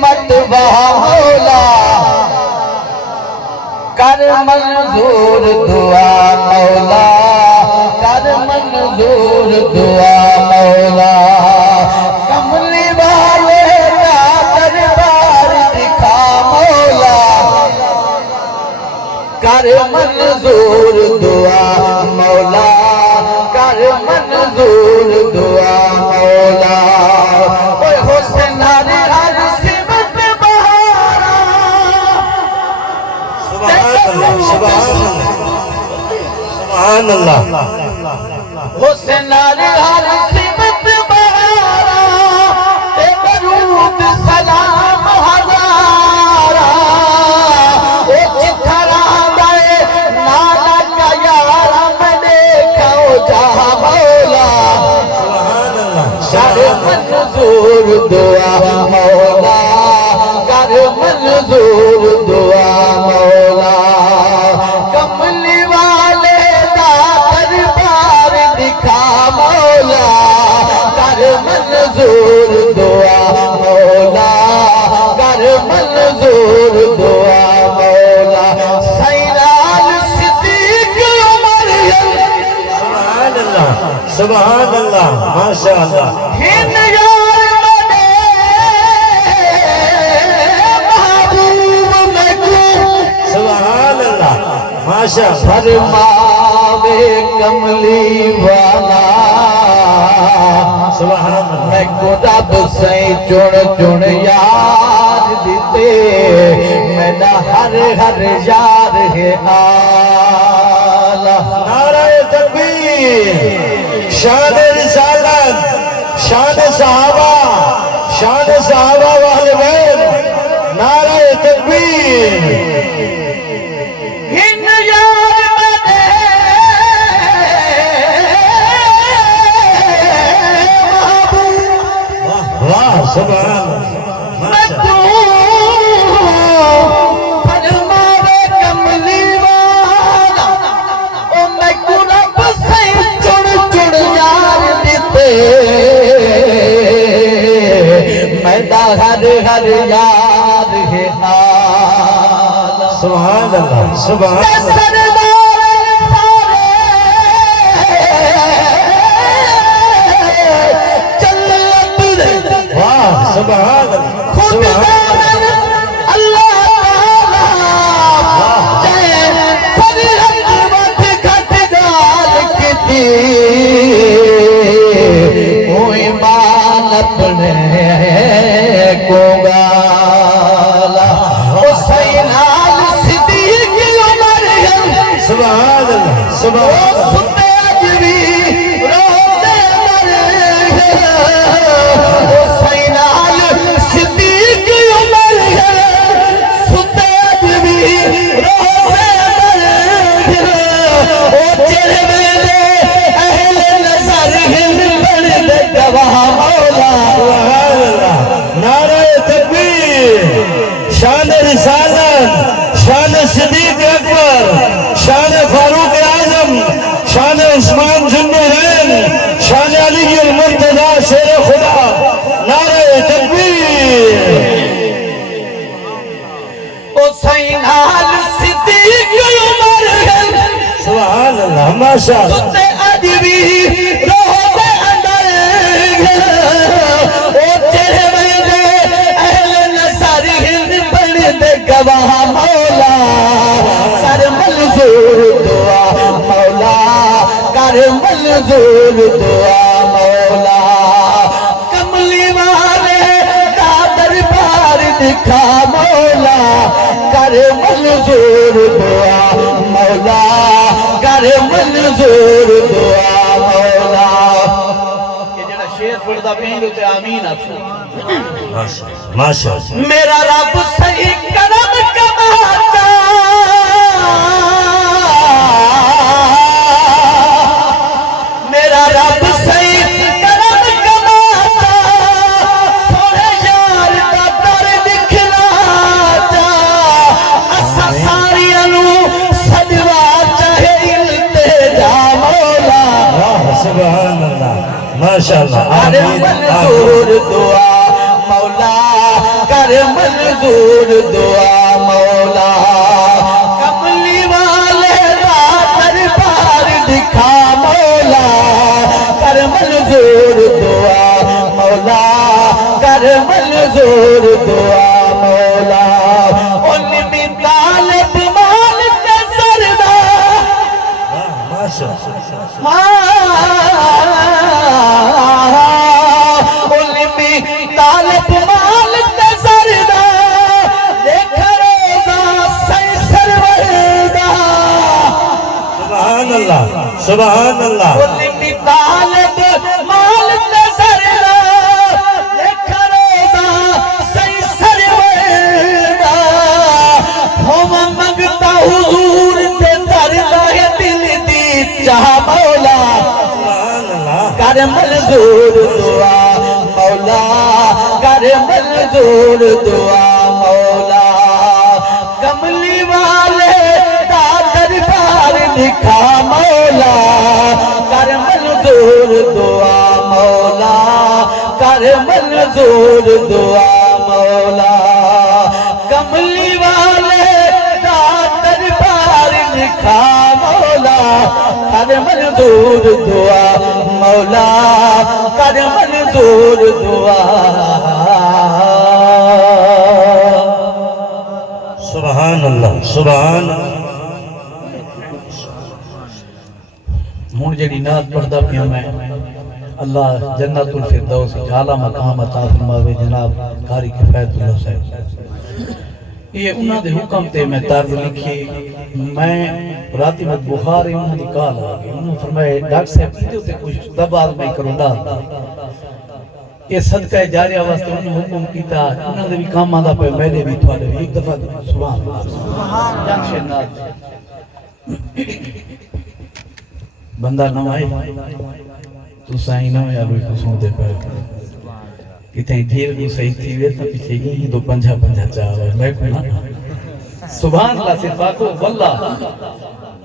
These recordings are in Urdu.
قسمت مولا کر منظور دعا مولا کر منظور دعا مولا کملی والے کا دربار دکھا مولا کر منظور دعا مولا کر منظور دعا مولا اے حسین ہر سمت بہارا سبحان اللہ حسین ہر سمت بہارا تے درود سلام ہزارا اے چتھرا دے نانا کا یارا میں دیکھو جا مولا کر منظور دعا مولا کر منظور دعا مولا کملی والے دا دربار دکھا مولا کر منظور دعا مولا کر منظور دعا مولا سینال صدیق عمر سبحان اللہ ماشاءاللہ ہن یار بنے محبوب میں کو سبحان اللہ ماشاءاللہ فرماوے کملی والا سبحان اللہ میں کو رب سے چن چن یار دیتے میرا ہر ہر یار ہے آلہ نعرہ تکبیر شان رسالت شان صحابہ والبین نعرہ تکبیر ہن یار بنے واہ سبحان فرماوے کملی والا او میں کو رب سے چن چن یار دیتے میرا ہر ہر یار ہے آلہ سبحان اللہ سبحان اللہ واہ سبحان اللہ سبحان اللہ اپنے کو گالا حسینال صدیق عمر سبحان اللہ سبحان اللہ ستے اجوی روتے مر حسینال صدیق عمر ستے اجوی روتے مر او تیرے میرے اہل نظر ہند بڑھ دے گواہ مولا سبحان اللہ نعرہ تکبیر شان رسالت شان صدیق اکبر شان فاروق اعظم شان عثمان ذوالنورین شان علی المرتضی شیر خدا نعرہ تکبیر حسینال صدیق عمر سبحان اللہ ماشاءاللہ ستے اجوی روتے اندر او تیرے میرے اہل نظر ہند بڑھ دے گواہ مولا کر منظور دعا مولا کر منظور دعا مولا کملی والے کا دربار دکھا مولا کر منظور دعا مولا کر منظور دعا مولا یہ جڑا شیر پڑھدا پین تے آمین آکھو ماشاءاللہ میرا رب صحیح کرم کماتا میرا رب صحیح کرم کماتا سونے یار دا در دکھلاتا اسا ساریاں نو سجوا چاہے التجا مولا سبحان اللہ ماشاءاللہ کر منظور دعا مولا کر کر منظور دعا مولا کملی والے دا دربار دکھا مولا کر منظور دعا مولا کر منظور دعا مولا ان میں طالب مالک سردا ماشاء علمی طالب مالک سردا دیکھ روزہ سی سروردا سبحان اللہ سبحان اللہ علمی طالب مالک سردا دیکھ روزہ سی سروردا ہم منگتا حضور تے دردا ہے دل دی چاہ مولا سبحان اللہ کر منظور دعا مولا کر منظور دعا مولا کملی والے دا دربار دکھا مولا کر منظور دعا مولا کر منظور دعا مولا کملی والے دا دربار دکھا مولا کر منظور دعا مولا کر منظور دعا سبحان اللہ سبحان ہوں جڑی نعت پڑھدا پیا میں اللہ جنت الفردوس اعلی مقام عطا فرماوے جناب قاری کفایت اللہ صاحب یہ انہاں دے حکم تے میں طرز لکھی میں راتی میں بخاری انہاں دی کال آ گئی انہوں فرمائے ڈاکٹر صاحب کیوں تے کچھ دبال میں کروں گا یہ صدقہ جاریہ واسطے انہوں نے حکم کیتا انہوں نے بھی کام آدھا پہ میں نے بھی تھوڑے بھی ایک دفعہ سبحان اللہ بندہ نوائے تو سائیں نوائے آلوی کو سن دے پائے کتنے دیر کو صحیح تھی وے تا پیچھے ہی دو پنجھا چاہا میں کہنا سبحان اللہ سے پاکو واللہ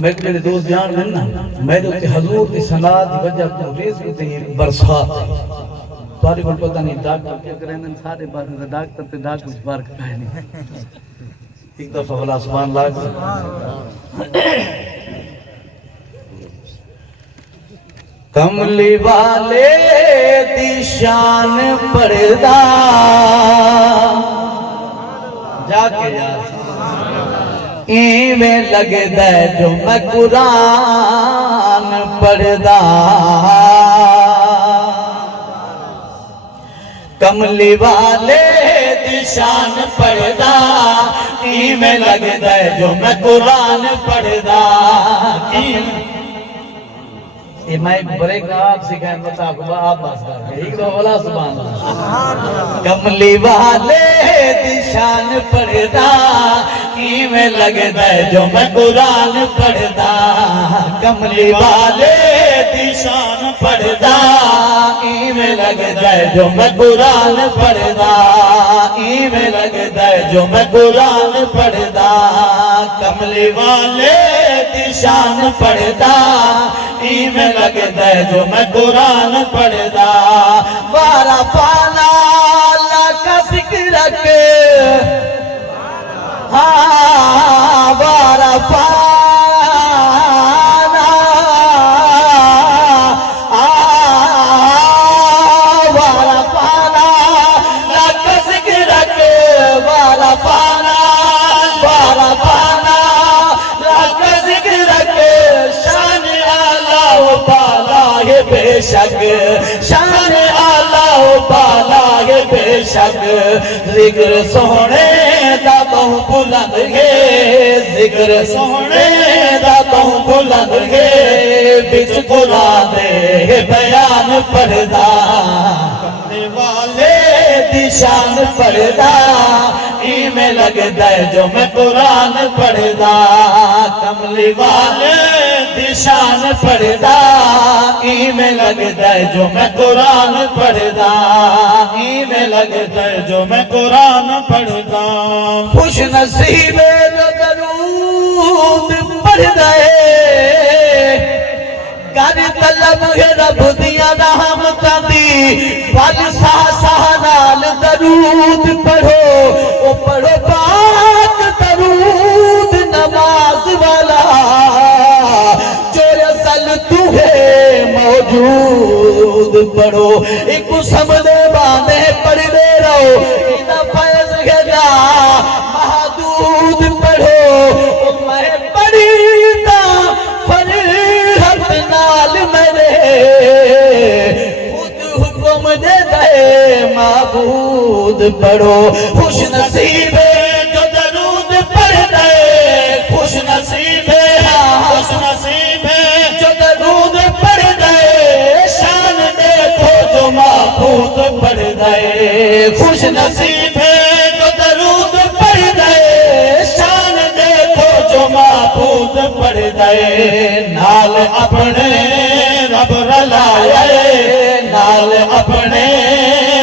میں میرے دوست جان لینا میں نے حضور کی سنا دی وجہ کو ریز کو تے برسات سارے کو پتہ نہیں ڈاکٹر کیا کریں سارے بات ڈاکٹر تے ڈاکٹر کچھ فرق ہے نہیں ایک دفعہ والا سبحان اللہ کملی والے دی شان پردہ جا کے یار ایویں لگے دے جو میں قرآن پڑھدا کملی والے دی شان پڑھدا ایویں لگے دے جو میں قرآن پڑھدا یہ میں بریک آپ سکھائیں بتا کو آپ باس کر گئے ایک دو بولا سبحان اللہ کملی والے دی شان پڑھدا ایویں لگے دے جو میں قرآن پڑھدا کملی والے دی شان پڑھدا ایویں لگے دے جو میں قرآن پڑھدا ایویں لگے دے جو میں قرآن پڑھدا کملی والے دی شان پڑھدا ایویں لگے دے جو میں قرآن پڑھدا وارا پانا اللہ کا ذکر رکھے ہاں وارا پانا وارا پانا اللہ کا ذکر رکھے وارا پانا اللہ کا ذکر رکھے شان بالا ہے بے شک شان آلہ بالا ہے بے شک ذکر سونے دا بہو بلند ہے ذکر سونے دا بہو بلند ہے بچ قرآن ہے بیان پڑھدا کملی والے دی شان پڑھدا ایویں لگدا جو میں قرآن پڑھدا کملی والے دی شان پڑھدا ایویں لگدا جو میں قرآن پڑھدا ایویں لگدا جو میں قرآن پڑھدا خوش نصیب جو درود پڑھدا ہے کر طلب ہے رب دیا رحمتاں دی پل سا نال درود پڑھو او پڑھو پاک درود نماز والا جو اصل تو ہے موجود پڑھو ایک سمجھے بانے پڑھنے رہو اینا فیض گھلا محدود پڑھو میں پڑھتا فرحت نال میرے خود حکم دے دے معبود پڑھو خوش نصیب ہے جو درود پڑھ دے خوش نصیب ہے خوش نصیب ہے جو درود پڑھ دے شان دیکھو جو معبود پڑھ دے خوش نصیب ہے جو درود پڑھ دے شان دیکھو جو معبود پڑھ دے نال اپنے رب رلائے نال اپنے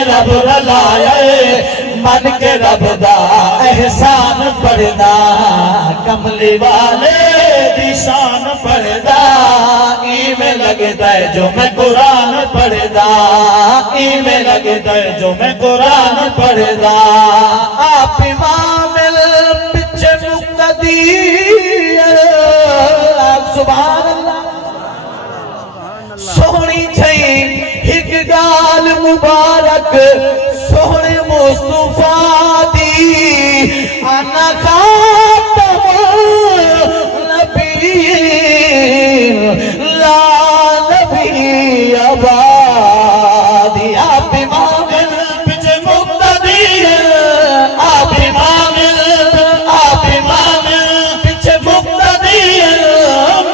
رب رلائے من کے رب دا احسان پڑھدا کملی والے دی شان پڑھدا ایویں لگدا ہے جو میں قرآن پڑھدا ایویں لگدا ہے جو میں قرآن پڑھدا آپ امام پچھے مقتدی سبحان اللہ سونی چھئی ایک گال مبارک سونے مصطفیٰ دی انا خاتم نبی لا نبی آبادی آپ امام پچھے مقتدی آپ امام پچھے مقتدی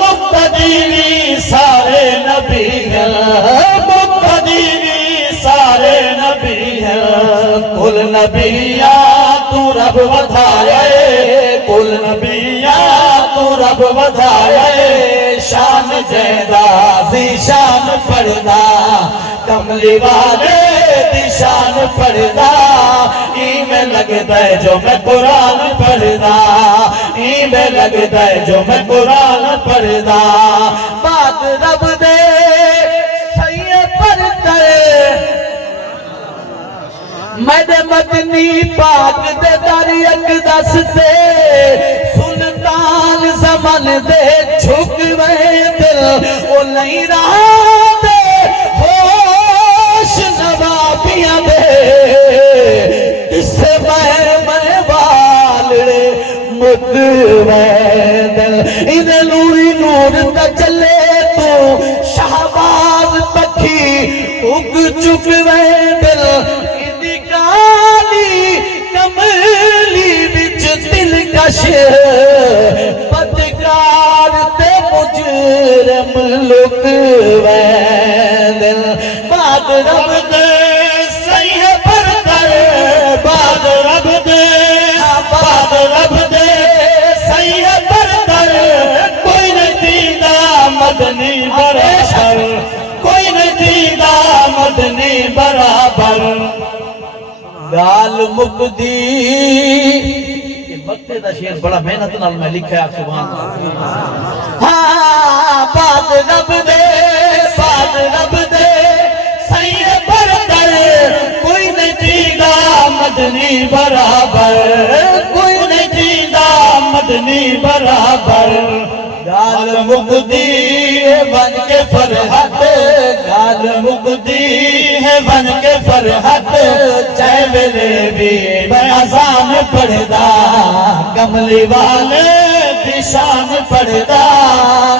مقتدی سارے نبی مقتدی سارے نبی ہیں کل نبیات تو رب ودھائے کل نبیات تو رب ودھائے شان جیدہ زی شان پڑھدا کملی والے دی شان پڑھدا ایویں لگدا ہے جو میں قرآن پڑھدا ایویں لگدا ہے جو میں قرآن پڑھدا بات رب دے سید پر کرے میرے مدنی پاک دے در یک دس دے سلطان زمان دے جھک وے دل او نہیں رہا دے ہوش نوابیاں دے اس سے میں والڑے مد وے دل انہیں نوری نور تا چلے تو شہباز پکھی اگ چک وے دل کملی بچ دلکش بدکار تے مجرم لک ویدل باد رب دے سیہ پر کر باد رب دے سیہ پر کر کوئی نہیں دیدہ مدنی برابر کوئی نہیں دیدہ مدنی برابر گال مقدی یہ مقتے دا شیر بڑا محنت نال میں لکھا ہے آپ سبحان اللہ ہاں بات رب دے سید بردر کوئی نہیں جیدہ مدنی برابر کوئی نہیں جیدہ مدنی برابر گال مقدی ہے بن کے فرحت گال مقدی ہے بن کے فرحت چاہے میرے بھی میں آسان پڑھدا کملی والے دی شان پڑھدا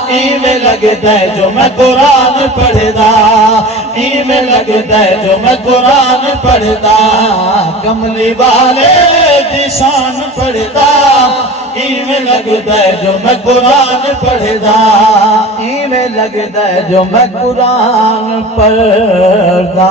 ایویں لگدا ہے جو میں قرآن پڑھدا ایویں لگدا ہے جو میں قرآن پڑھدا کملی والے دی شان پڑھدا ایویں لگدا ہے جو میں قرآن پڑھدا ایویں لگدا ہے جو میں قرآن پڑھدا